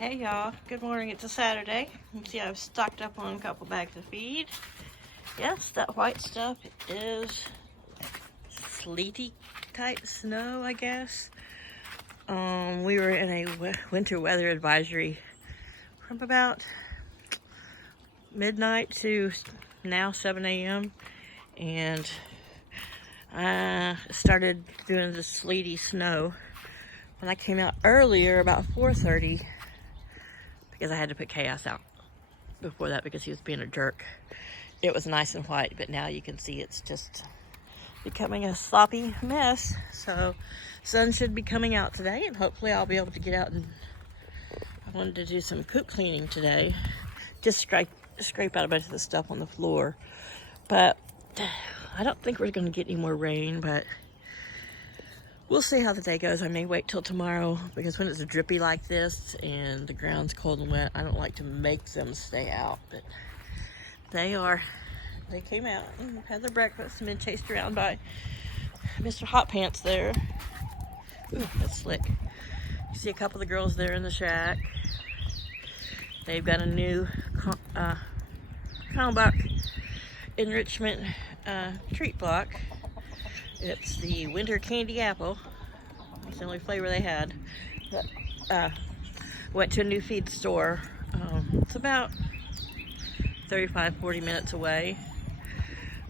Hey y'all, good morning. It's a Saturday. You see I've stocked up on a couple bags of feed. Yes, that white stuff is sleety type snow, I guess. We were in a winter weather advisory from about midnight to now 7 a.m. and I started doing the sleety snow when I came out earlier about 4:30 because I had to put Chaos out before that because he was being a jerk. It was nice and white, but now you can see it's just becoming a sloppy mess. So sun should be coming out today, and hopefully I'll be able to get out. And I wanted to do some poop cleaning today, just scrape out a bunch of the stuff on the floor. But I don't think we're going to get any more rain, but we'll see how the day goes. I may wait till tomorrow because when it's drippy like this and the ground's cold and wet, I don't like to make them stay out. But they came out and had their breakfast and been chased around by Mr. Hot Pants there. Ooh, that's slick. You see a couple of the girls there in the shack. They've got a new Kalmbach Enrichment treat block. It's the winter candy apple. It's the only flavor they had. But, went to a new feed store. It's about 35-40 minutes away.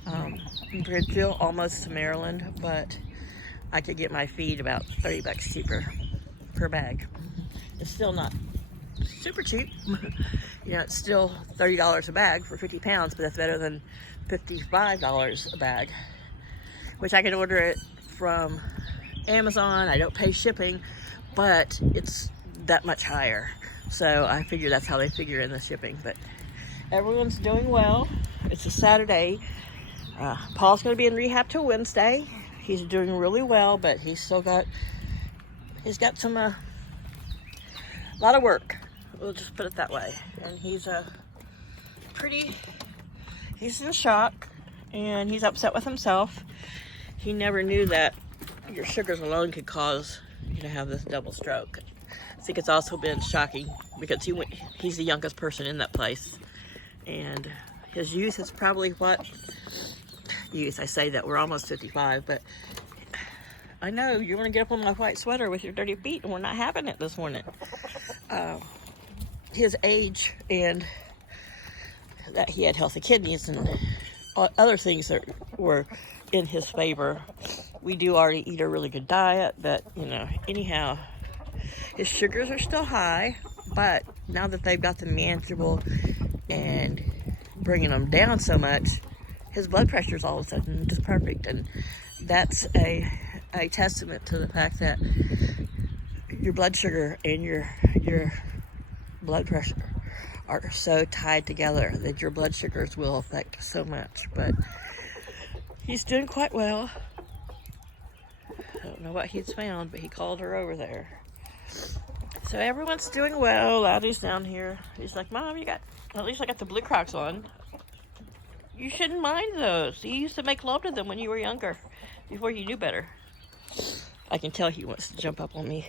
In Bridgeville, almost to Maryland, but I could get my feed about $30 cheaper per bag. It's still not super cheap. You know, it's still $30 a bag for 50 pounds, but that's better than $55 a bag, which I can order it from Amazon. I don't pay shipping, but it's that much higher. So I figure that's how they figure in the shipping. But everyone's doing well. It's a Saturday. Paul's going to be in rehab till Wednesday. He's doing really well, but he's got some a lot of work. We'll just put it that way. And he's in shock, and he's upset with himself. He never knew that your sugars alone could cause you to have this double stroke. I think it's also been shocking because he's the youngest person in that place, and his youth is probably I say that we're almost 55, but I know you want to get up on my white sweater with your dirty feet, and we're not having it this morning. His age and that he had healthy kidneys and other things that were in his favor. We do already eat a really good diet, but anyhow, his sugars are still high, but now that they've got them manageable and bringing them down so much, his blood pressure is all of a sudden just perfect. And that's a testament to the fact that your blood sugar and your blood pressure are so tied together that your blood sugars will affect so much. But he's doing quite well. I don't know what he's found, but he called her over there. So everyone's doing well. Loudie's down here. He's like, Mom, at least I got the blue Crocs on. You shouldn't mind those. You used to make love to them when you were younger, before you knew better. I can tell he wants to jump up on me.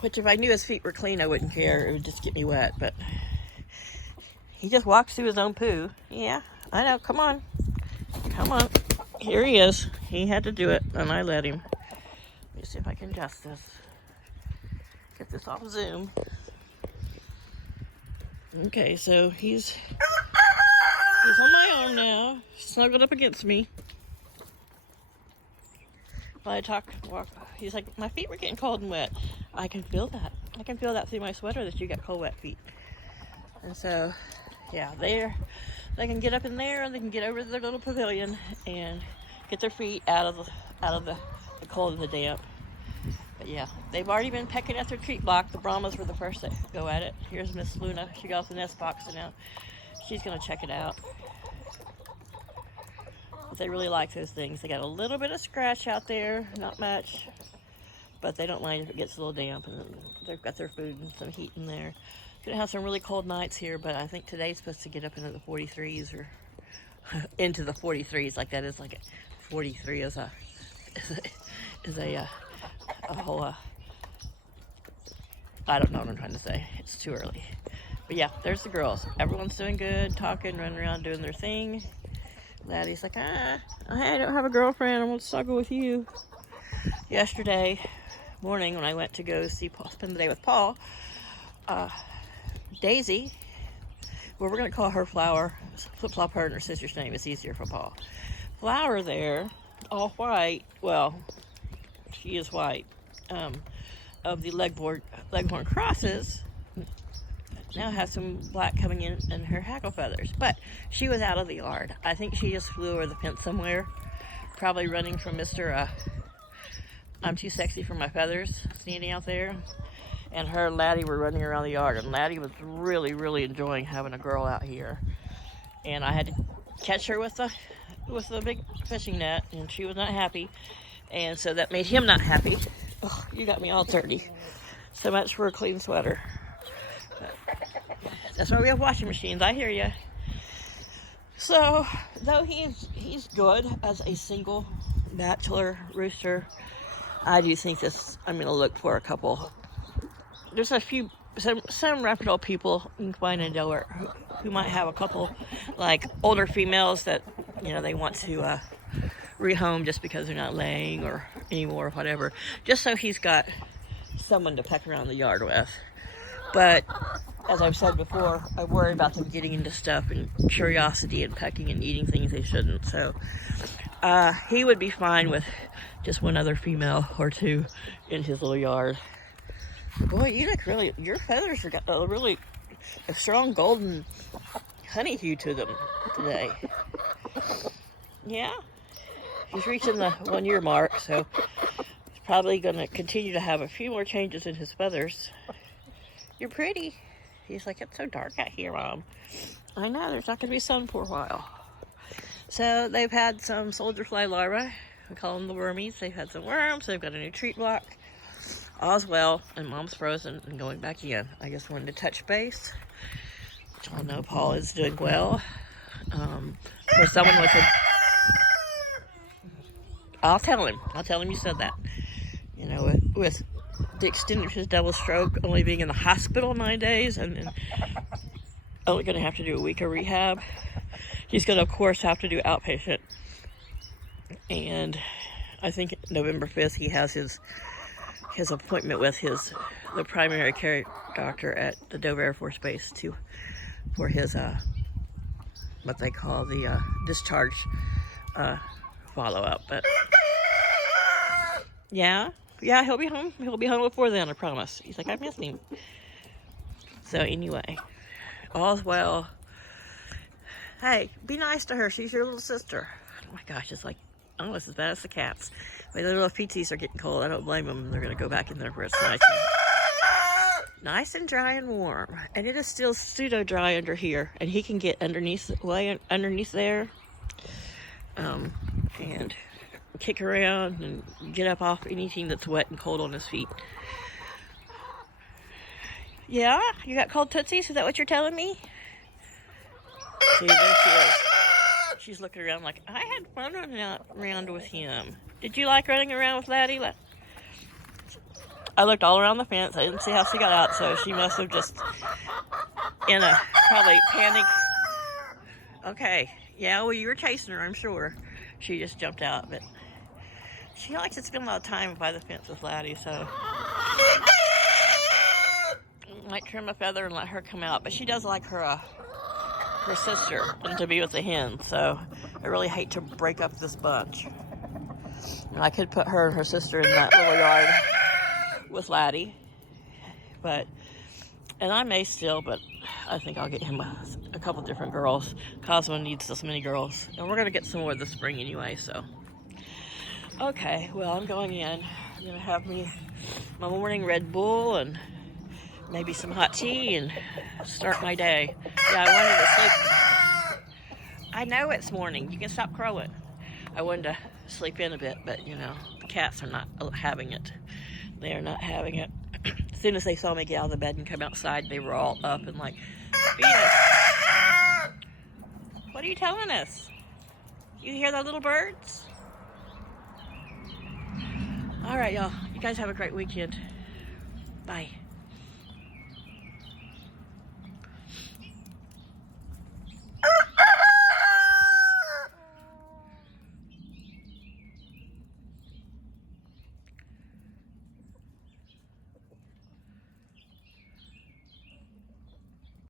Which, if I knew his feet were clean, I wouldn't care. It would just get me wet. But he just walks through his own poo. Yeah, I know. Come on. Come on. Here he is. He had to do it, and I let him. Let me see if I can adjust this. Get this off Zoom. Okay, so he's on my arm now, snuggled up against me. While I walk, he's like, my feet were getting cold and wet. I can feel that. I can feel that through my sweater that you got cold, wet feet. And so, yeah, they can get up in there, and they can get over to their little pavilion and get their feet out of the cold and the damp. But yeah, they've already been pecking at their treat block. The Brahmas were the first to go at it. Here's Miss Luna. She got the nest box, and now she's going to check it out. But they really like those things. They got a little bit of scratch out there, not much, but they don't mind if it gets a little damp, and they've got their food and some heat in there. Gonna have some really cold nights here, but I think today's supposed to get up into the 43s or into the 43s. Like that is like 43 is a whole I don't know what I'm trying to say. It's too early. But yeah, there's the girls. Everyone's doing good, talking, running around, doing their thing. Laddie's like, I don't have a girlfriend. I'm going to snuggle with you. Yesterday morning when I went to go see Paul, spend the day with Paul, Daisy, well, we're going to call her Flower. Flip-flop her and her sister's name. It's easier for Paul. Flower there, all white. Well, she is white. Of the Leghorn crosses, now has some black coming in her hackle feathers. But she was out of the yard. I think she just flew over the fence somewhere. Probably running from Mr. I'm too sexy for my feathers, standing out there. And her and Laddie were running around the yard. And Laddie was really, really enjoying having a girl out here. And I had to catch her with the big fishing net. And she was not happy. And so that made him not happy. Oh, you got me all dirty. So much for a clean sweater. But that's why we have washing machines. I hear you. So, though he's good as a single bachelor rooster, I do think I'm going to look for a couple. There's some reputable people in Quine and Delaware who might have a couple, like older females that, they want to rehome just because they're not laying or anymore or whatever, just so he's got someone to peck around the yard with. But as I've said before, I worry about them getting into stuff and curiosity and pecking and eating things they shouldn't. So he would be fine with just one other female or two in his little yard. Boy, you look your feathers have got a strong golden honey hue to them today. Yeah. He's reaching the 1 year mark, so he's probably going to continue to have a few more changes in his feathers. You're pretty. He's like, it's so dark out here, Mom. I know, there's not going to be sun for a while. So they've had some soldier fly larvae. We call them the wormies. They've had some worms. They've got a new treat block. All's well, and Mom's frozen and going back in. I just wanted to touch base. Y'all know Paul is doing well. For someone with a... I'll tell him you said that. With the extent of his double stroke only being in the hospital 9 days and then only going to have to do a week of rehab, he's going to, of course, have to do outpatient. And I think November 5th he has his appointment with the primary care doctor at the Dover Air Force Base for his what they call the discharge follow-up. But yeah, he'll be home. He'll be home before then, I promise. He's like, I miss him. So anyway, all's well. Hey, be nice to her. She's your little sister. Oh my gosh, it's like almost as bad as the cats. My little feeties are getting cold. I don't blame them. They're going to go back in there where it's nice and dry and warm. And it is still pseudo dry under here. And he can get way underneath there. And kick around and get up off anything that's wet and cold on his feet. Yeah? You got cold tootsies? Is that what you're telling me? See, there she is. She's looking around like, I had fun running around with him. Did you like running around with Laddie? I looked all around the fence. I didn't see how she got out, so she must have just in a probably panic. Okay. Yeah, well, you were chasing her, I'm sure. She just jumped out, but she likes to spend a lot of time by the fence with Laddie, so might trim a feather and let her come out. But she does like her sister and to be with the hen, so I really hate to break up this bunch. And I could put her and her sister in that little yard with Laddie, and I may still, but I think I'll get him a couple different girls. Cosmo needs this many girls, and we're going to get some more this spring anyway, so. Okay, well, I'm going in. I'm going to have my morning Red Bull and maybe some hot tea and start my day. Yeah, I wanted to sleep. I know it's morning. You can stop crowing. I wanted to sleep in a bit, but, the cats are not having it. They are not having it. As soon as they saw me get out of the bed and come outside, they were all up and like, Venus, what are you telling us? You hear the little birds? All right, y'all. You guys have a great weekend. Bye.